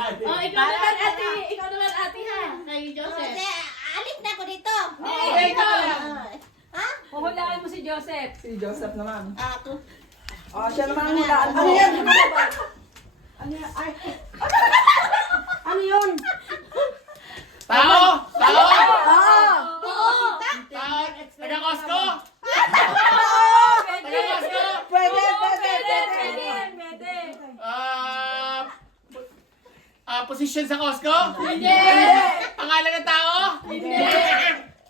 Oh, ikaw naman ate. Ikaw naman ate ha. Kay Joseph. Alit na ako dito. Ha? Huhulaan mo si Joseph. Si Joseph naman. Ako. Oh, siya naman ang hulaan mo. Ano yan? Ano yan? Ay. Ano yun? Tao! Tao! Oo. Tao! Taga Costco! Taga Costco! Pwede. Posisyon sa Costco? Hindi. Pangalan ng tao? Hindi.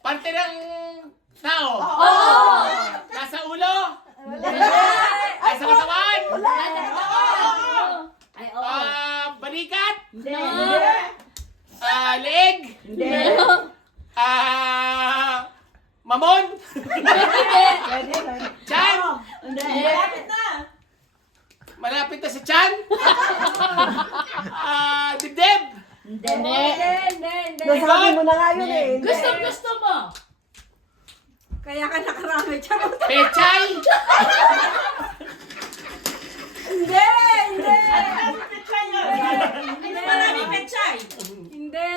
Parte ng tao? Oo. Nasa ulo? Hindi. Nasa katawan? Ay, oo. Balikat? Hindi. Leeg? Hindi. Mamon? Pwede. Chan? Hindi. Malapit na sa chan? Dibdib? Hindi. Nasabi mo na nga yun eh. Hindi. Gusto mo. Kaya ka nakarami. Charot. Pechay? Hindi. Hindi maraming pechay. Hindi.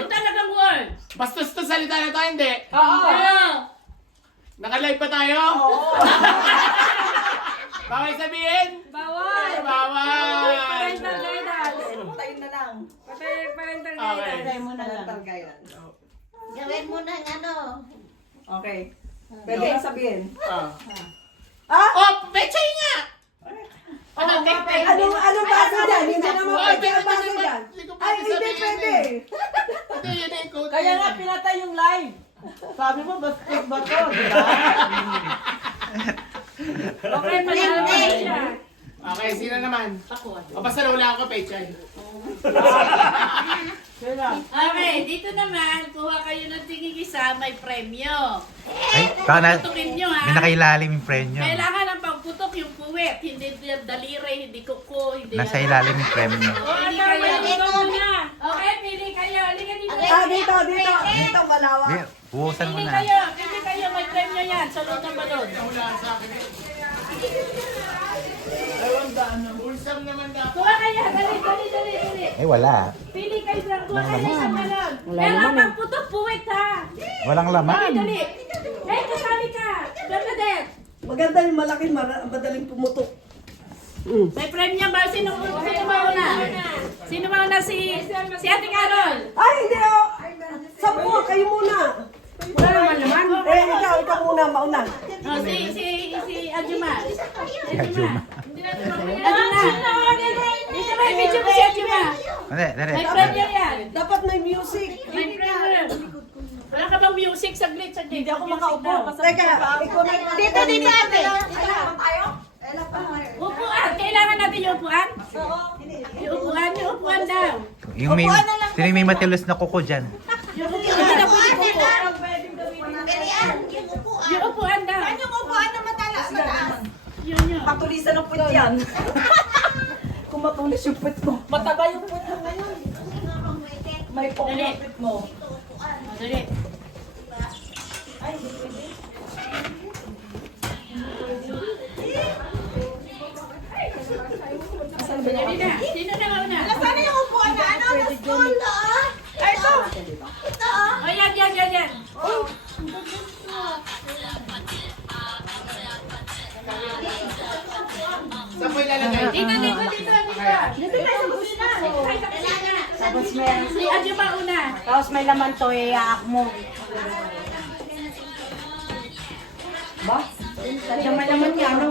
Yung talagang word. Bastos to salita na to, hindi. Oo. Naka-live pa tayo? Oo. Bawal sabihin? Bawal. Bawal. Parental guidance. Tayo na lang. Parental Okay. Tayo mo na lang. Guidance. Gawin mo ng ano. Okay. Pwede yung sabihin. Ah? Oh, pechay nga! Ano baso dyan? Hindi naman pwede ang baso dyan. Ay, hindi pwede. Hindi, yun yung code. Kaya nga pinatay yung live. Sabi mo, basket ba to? Diba? Okay, manalo siya. Okay, sino naman? Ako. O, basta wala ako, pechay. Okay, dito naman, kuha kayo ng tingin-isa, may premyo. Ay, sana, Putukin nyo ha. may nakailalim yung premyo. Kailangan ng pagputok yung puwet, hindi daliri, hindi kuko, hindi Nasa ilalim yung premyo. Pili kayo. Okay, pili kayo. Halika dito. Dito. Dito, malawak. Di, buhusan mo Pili na. kayo, may premyo yan. Sa loob ng balon. Bulsam naman dapat. Kuha kayo, dali. Eh, wala. Pili kayo dyan, kuha Walang kayo sa laman. balon. Pero ang pagputok, puwet ha. Walang laman. Dali. Eh, kasali ka. Bernadette. Maganda yung malaki, madaling pumutok. May premyo ba? Sino mauna? Sino mauna? Si Ate Carol. Ay, hindi oh. Sampo, kayo muna. Wala naman. Eh, ikaw muna, mauna. Oh, si Adjuma. Adjuma. Adjuma. Dito may video mo si Adjuma. Dali. May premyo yan. Dapat may music. May premyo. Wala ka bang music? Saglit. Hindi ako makaupo. Teka, ikaw na. Dito ate. Upuan. Kailangan natin yung upuan? Yung upuan daw. Yung may, sino yung may matilos na kuko dyan? Yung upuan na pwede upo. Ganyan, yung upuan. Yung upuan daw. Yung upuan na mataas. Yun. Matulisan ng puwet yan. Kung matulis yung puwet mo. Mataba yung puwet mo ngayon. May pokapit mo. Dali. Dali na. Sino na mauna? Sana yung upuan na ano? Na school na ah. Ito. Ito ah. O yan. Saan mo ilalagay? Dito. Dito tayo sa kusina. Tapos may, Si Adjuma una. tapos may laman to, iyaak mo. Ba? May laman niya, ano?